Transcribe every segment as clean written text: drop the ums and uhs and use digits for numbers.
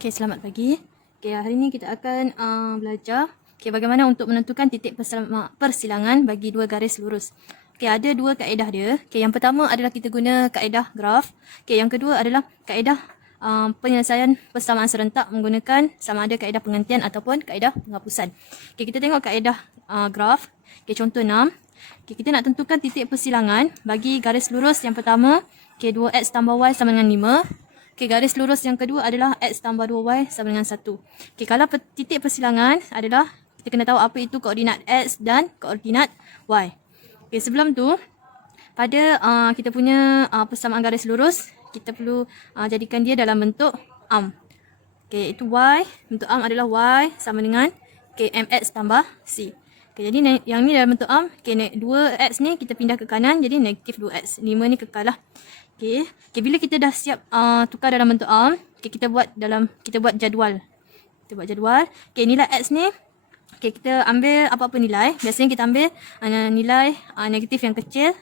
Okay, selamat pagi. Okay, hari ini kita akan belajar bagaimana untuk menentukan titik persilangan bagi dua garis lurus. Okay, ada dua kaedah dia. Okay, yang pertama adalah kita guna kaedah graf. Okay, yang kedua adalah kaedah penyelesaian persamaan serentak menggunakan sama ada kaedah penghentian ataupun kaedah penghapusan. Okay, kita tengok kaedah graf. Okay, contoh 6. Okay, kita nak tentukan titik persilangan bagi garis lurus yang pertama. Okay, 2x tambah y sama dengan 5. Okay, garis lurus yang kedua adalah x tambah 2y sama dengan 1. Okay, kalau titik persilangan adalah kita kena tahu apa itu koordinat x dan koordinat y. Okay, sebelum tu, pada kita punya persamaan garis lurus, kita perlu jadikan dia dalam bentuk arm. Okay, itu y, bentuk arm adalah y sama dengan mx tambah c. Okay, jadi yang ni dalam bentuk arm, 2x ni kita pindah ke kanan, jadi negatif 2x. 5 ni kekal lah. Okay, bila kita dah siap tukar dalam bentuk arm, kita buat jadual. Okay, nilai x ni, kita ambil apa-apa nilai. Biasanya kita ambil nilai negatif yang kecil,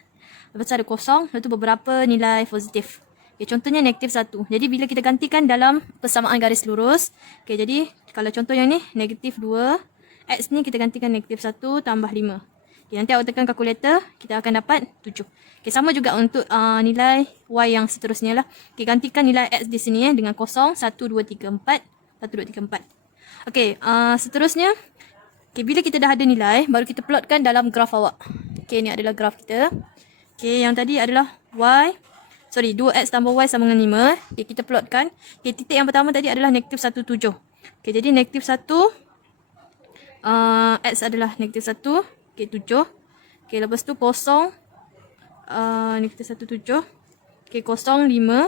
lepas tu ada kosong, lepas tu beberapa nilai positif. Okay, contohnya negatif 1. Jadi bila kita gantikan dalam persamaan garis lurus, jadi kalau contoh yang ni, negatif 2, x ni kita gantikan negatif 1 tambah 5. Okay, nanti awak tekan kalkulator, kita akan dapat 7. Okay, sama juga untuk nilai y yang seterusnya lah. Okay, gantikan nilai x di sini dengan kosong. 1, 2, 3, 4. 1, 2, 3, 4. Okay, seterusnya, bila kita dah ada nilai, baru kita plotkan dalam graf awak. Okay, ni adalah graf kita. Okay, yang tadi adalah 2x tambah y sama dengan 5. Okay, kita plotkan. Okay, titik yang pertama tadi adalah negatif 1, 7. Okay, jadi negatif 1, x adalah negatif 1. Okay, 7. Okay, lepas tu kosong. Negatif 1, 7. Okay, kosong, 5.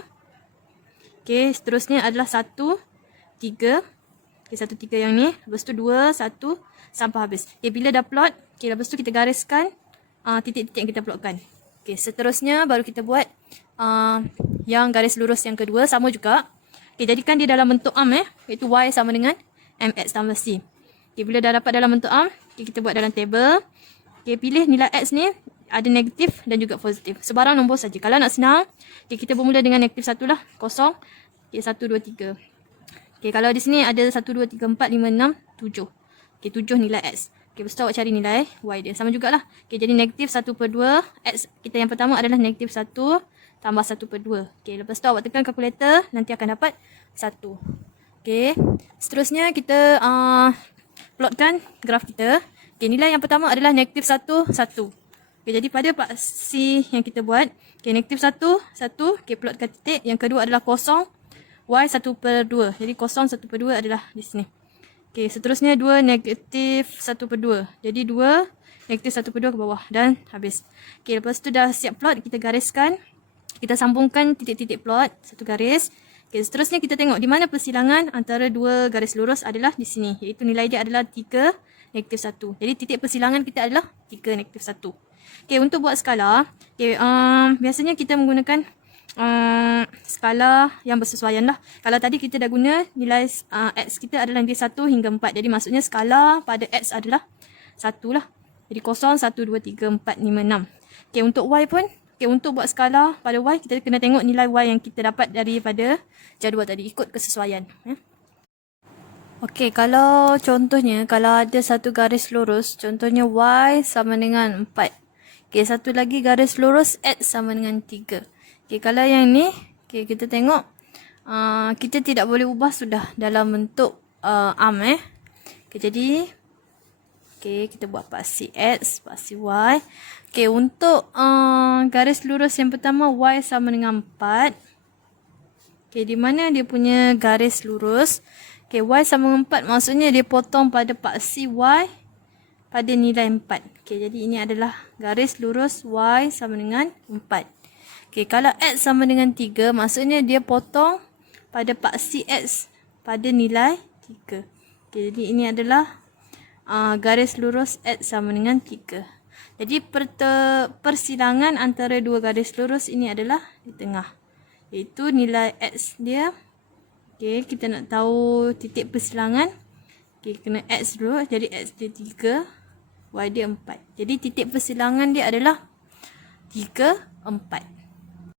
Okay, seterusnya adalah 1, 3. Okay, 1, 3 yang ni. Lepas tu 2, 1 sampai habis. Okay, bila dah plot, okay, lepas tu kita gariskan titik-titik yang kita plotkan. Okay, seterusnya baru kita buat yang garis lurus yang kedua. Sama juga. Okay, jadikan dia dalam bentuk arm iaitu y sama dengan mx tambah c. Okay, bila dah dapat dalam bentuk arm, okay, kita buat dalam table. Okay, pilih nilai x ni ada negatif dan juga positif. Sebarang nombor saja. Kalau nak senang, okay, kita bermula dengan negatif 1 lah. Kosong. Okay, 1, 2, 3. Okay, kalau di sini ada 1, 2, 3, 4, 5, 6, 7. Okay, 7 nilai x. Okay, lepas tu awak cari nilai y dia. Sama jugalah. Okay, jadi negatif 1 per 2. X kita yang pertama adalah negatif 1 tambah 1 per 2. Okay, lepas tu awak tekan kalkulator. Nanti akan dapat 1. Okay, seterusnya kita plotkan graf kita. Okay, nilai yang pertama adalah negatif 1, 1. Okay, jadi pada paksi yang kita buat, okay, negatif 1, 1. Okay, plotkan titik. Yang kedua adalah kosong. Y 1 per 2. Jadi kosong 1 per 2 adalah di sini. Okay, seterusnya 2 negatif 1 per 2. Jadi 2 negatif 1 per 2 ke bawah. Dan habis. Okay, lepas tu dah siap plot. Kita gariskan. Kita sambungkan titik-titik plot. Satu garis. Okay, seterusnya kita tengok di mana persilangan antara dua garis lurus adalah di sini. Iaitu nilai dia adalah 3 negatif 1. Jadi titik persilangan kita adalah 3 negatif 1. Okay, untuk buat skala, okay, biasanya kita menggunakan skala yang bersesuaian lah. Kalau tadi kita dah guna nilai x kita adalah dari 1 hingga 4. Jadi maksudnya skala pada x adalah 1 lah. Jadi 0, 1, 2, 3, 4, 5, 6. Okay, untuk y pun, okay, untuk buat skala pada y, kita kena tengok nilai y yang kita dapat daripada jadual tadi. Ikut kesesuaian. Okay, kalau contohnya, kalau ada satu garis lurus, contohnya y sama dengan 4. Okay, satu lagi garis lurus x sama dengan 3. Okay, kalau yang ni, okay, kita tengok, kita tidak boleh ubah sudah dalam bentuk arm Okay, jadi, okay, kita buat paksi x, paksi y. Okay, untuk garis lurus yang pertama, y sama dengan 4. Okay, di mana dia punya garis lurus? Okay, y sama dengan 4 maksudnya dia potong pada paksi y pada nilai 4. Okay, jadi ini adalah garis lurus y sama dengan 4. Okay, kalau x sama dengan 3, maksudnya dia potong pada paksi x pada nilai 3. Okay, jadi ini adalah garis lurus x sama dengan 3. Jadi persilangan antara dua garis lurus ini adalah di tengah. Iaitu nilai x dia. Okay, kita nak tahu titik persilangan. Okay, kena x dulu. Jadi x dia 3. Y dia 4. Jadi titik persilangan dia adalah 3, 4.